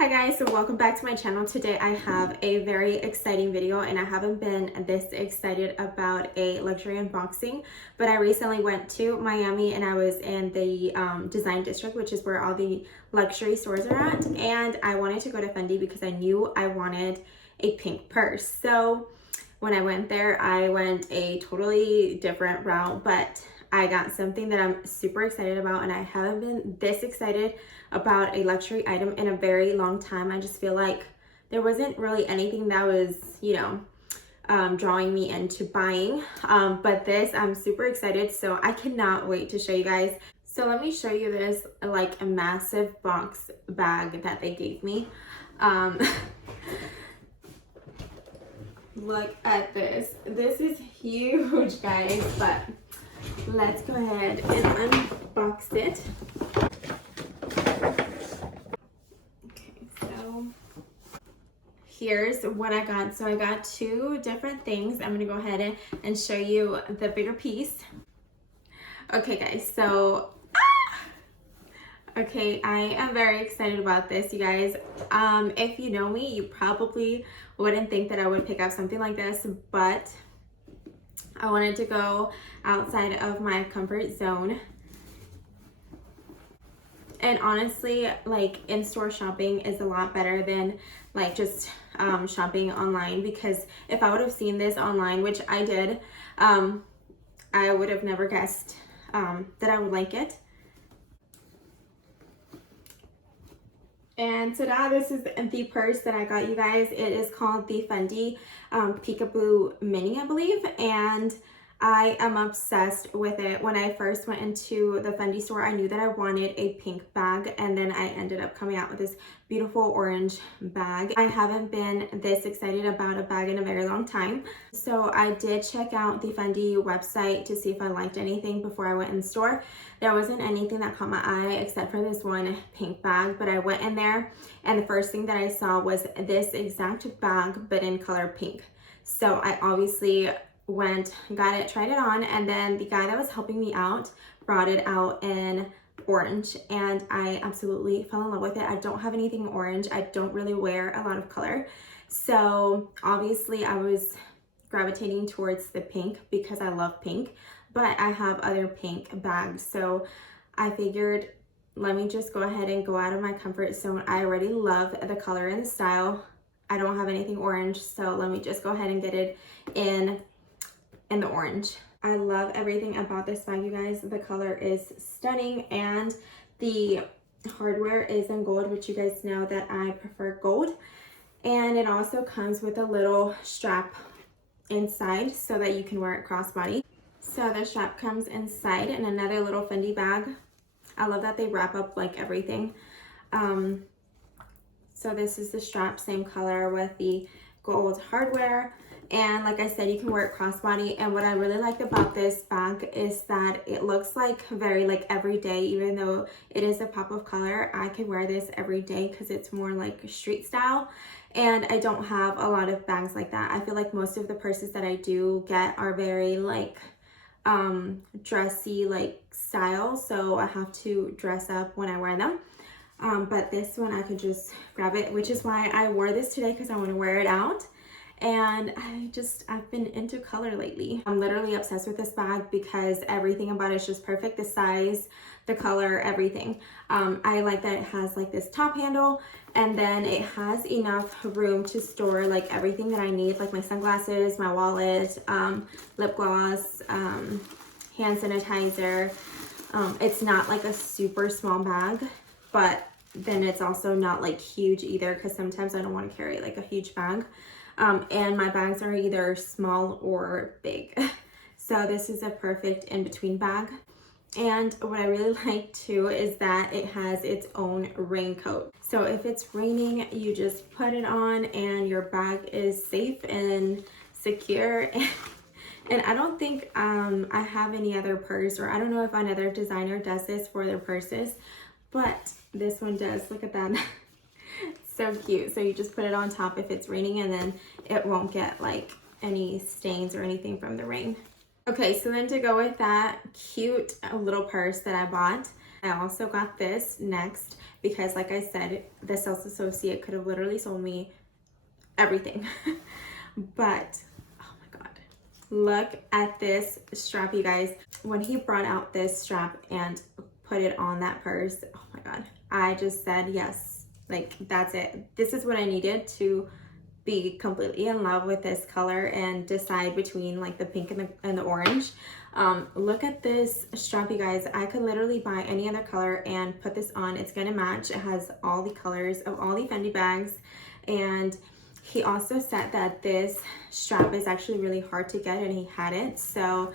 Hi guys, so welcome back to my channel. Today I have a very exciting video and I haven't been this excited about a luxury unboxing, but I recently went to Miami and I was in the design district, which is where all the luxury stores are at, and I wanted to go to Fendi because I knew I wanted a pink purse. So when I went there, I went a totally different route, but I got something that I'm super excited about, and I haven't been this excited about a luxury item in a very long time. I just feel like there wasn't really anything that was, drawing me into buying. But this, I'm super excited, so I cannot wait to show you guys. So let me show you this, like a massive box bag that they gave me. Look at this. This is huge, guys, but let's go ahead and unbox it. Okay, so here's what I got. So I got two different things. I'm gonna go ahead and show you the bigger piece. Okay guys, so okay, I am very excited about this, you guys. If you know me, you probably wouldn't think that I would pick up something like this, but I wanted to go outside of my comfort zone. And honestly, like, in-store shopping is a lot better than like just shopping online, because if I would have seen this online, which I did, I would have never guessed that I would like it. And so now this is the purse that I got, you guys. It is called the Fendi Peekaboo Mini, I believe, and I am obsessed with it. When I first went into the Fendi store, I knew that I wanted a pink bag, and then I ended up coming out with this beautiful orange bag. I haven't been this excited about a bag in a very long time. So I did check out the Fendi website to see if I liked anything before I went in the store. There wasn't anything that caught my eye except for this one pink bag, but I went in there and the first thing that I saw was this exact bag, but in color pink. So I obviously went, got it, tried it on, and then the guy that was helping me out brought it out in orange, and I absolutely fell in love with it. I don't have anything orange. I don't really wear a lot of color, so obviously I was gravitating towards the pink because I love pink, but I have other pink bags, so I figured let me just go ahead and go out of my comfort zone. I already love the color and the style. I don't have anything orange, so let me just go ahead and get it in the orange. I love everything about this bag, you guys. The color is stunning and the hardware is in gold, which you guys know that I prefer gold. And it also comes with a little strap inside so that you can wear it crossbody. So the strap comes inside, and another little Fendi bag. I love that they wrap up like everything. So this is the strap, same color with the gold hardware. And like I said, you can wear it crossbody. And what I really liked about this bag is that it looks like very like everyday, even though it is a pop of color. I could wear this every day because it's more like street style. And I don't have a lot of bags like that. I feel like most of the purses that I do get are very like dressy like style. So I have to dress up when I wear them. But this one I could just grab it, which is why I wore this today, because I want to wear it out. And I've been into color lately. I'm literally obsessed with this bag because everything about it is just perfect. The size, the color, everything. I like that it has like this top handle, and then it has enough room to store like everything that I need, like my sunglasses, my wallet, lip gloss, hand sanitizer. It's not like a super small bag, but then it's also not like huge either, because sometimes I don't want to carry like a huge bag. And my bags are either small or big. So this is a perfect in-between bag. And what I really like too is that it has its own raincoat. So if it's raining, you just put it on and your bag is safe and secure. And I don't think I have any other purse, or I don't know if another designer does this for their purses, but this one does. Look at that. So cute. So you just put it on top if it's raining, and then it won't get like any stains or anything from the rain. Okay, so then to go with that cute little purse that I bought, I also got this next because, like I said, the sales associate could have literally sold me everything. But oh my god, look at this strap, you guys. When he brought out this strap and put it on that purse, oh my god, I just said yes, like that's it. This is what I needed to be completely in love with this color and decide between like the pink and the orange. Look at this strap, you guys. I could literally buy any other color and put this on. It's gonna match. It has all the colors of all the Fendi bags. And he also said that this strap is actually really hard to get, and he had it. So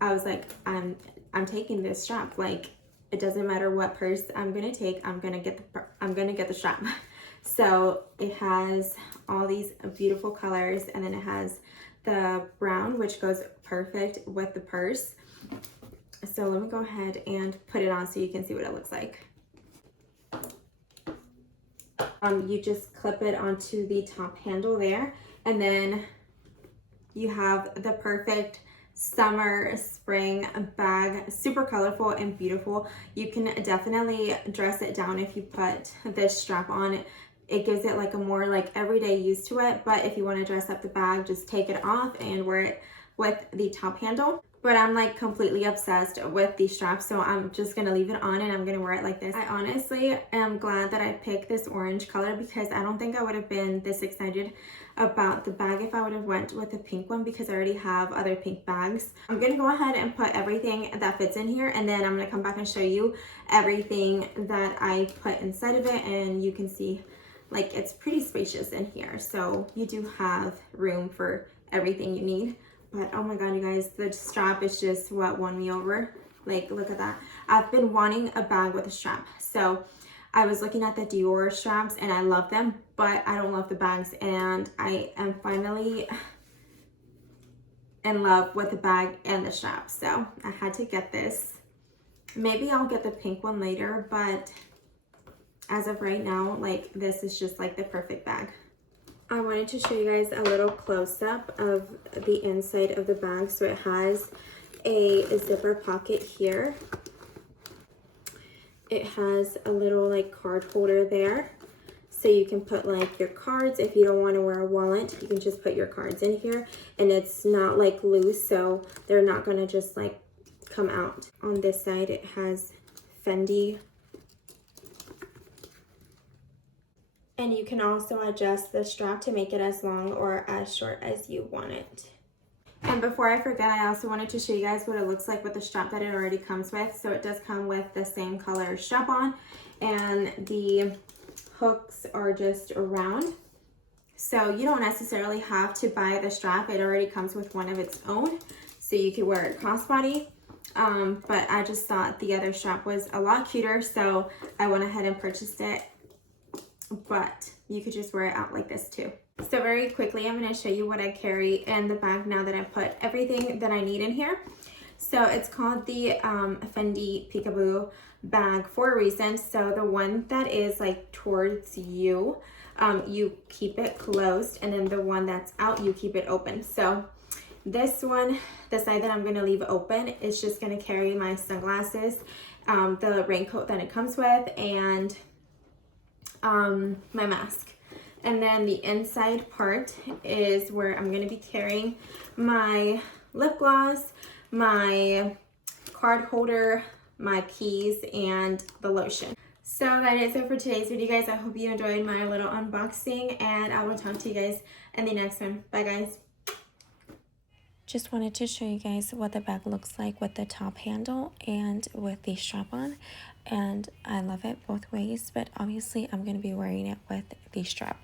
I was like, I'm taking this strap. Like, it doesn't matter what purse I'm gonna take, I'm gonna get the strap. So it has all these beautiful colors, and then it has the brown, which goes perfect with the purse. So let me go ahead and put it on so you can see what it looks like. You just clip it onto the top handle there, and then you have the perfect summer spring bag, super colorful and beautiful. You can definitely dress it down if you put this strap on. It gives it like a more like everyday use to it, but if you want to dress up the bag, just take it off and wear it with the top handle. But I'm like completely obsessed with these straps, so I'm just gonna leave it on and I'm gonna wear it like this. I honestly am glad that I picked this orange color because I don't think I would have been this excited about the bag if I would have went with a pink one, because I already have other pink bags. I'm gonna go ahead and put everything that fits in here, and then I'm gonna come back and show you everything that I put inside of it, and you can see like it's pretty spacious in here. So you do have room for everything you need. But oh my god, you guys, the strap is just what won me over. Like, look at that. I've been wanting a bag with a strap. So I was looking at the Dior straps and I love them, but I don't love the bags. And I am finally in love with the bag and the strap. So I had to get this. Maybe I'll get the pink one later, but as of right now, like, this is just like the perfect bag. I wanted to show you guys a little close-up of the inside of the bag. So it has a zipper pocket here. It has a little like card holder there. So you can put like your cards. If you don't want to wear a wallet, you can just put your cards in here. And it's not like loose, so they're not going to just like come out. On this side, it has Fendi. And you can also adjust the strap to make it as long or as short as you want it. And before I forget, I also wanted to show you guys what it looks like with the strap that it already comes with. So it does come with the same color strap on, and the hooks are just round. So you don't necessarily have to buy the strap. It already comes with one of its own. So you could wear it crossbody. But I just thought the other strap was a lot cuter, so I went ahead and purchased it. But you could just wear it out like this too. So very quickly, I'm going to show you what I carry in the bag now that I put everything that I need in here. So it's called the Fendi Peekaboo bag for a reason. So the one that is like towards you, you keep it closed, and then the one that's out, you keep it open. So this one, the side that I'm going to leave open, is just going to carry my sunglasses, the raincoat that it comes with, and my mask. And then the inside part is where I'm going to be carrying my lip gloss, my card holder, my keys, and the lotion. So that is it for today's video, guys. I hope you enjoyed my little unboxing, and I will talk to you guys in the next one. Bye, guys. Just wanted to show you guys what the bag looks like with the top handle and with the strap on, and I love it both ways, but obviously I'm going to be wearing it with the strap.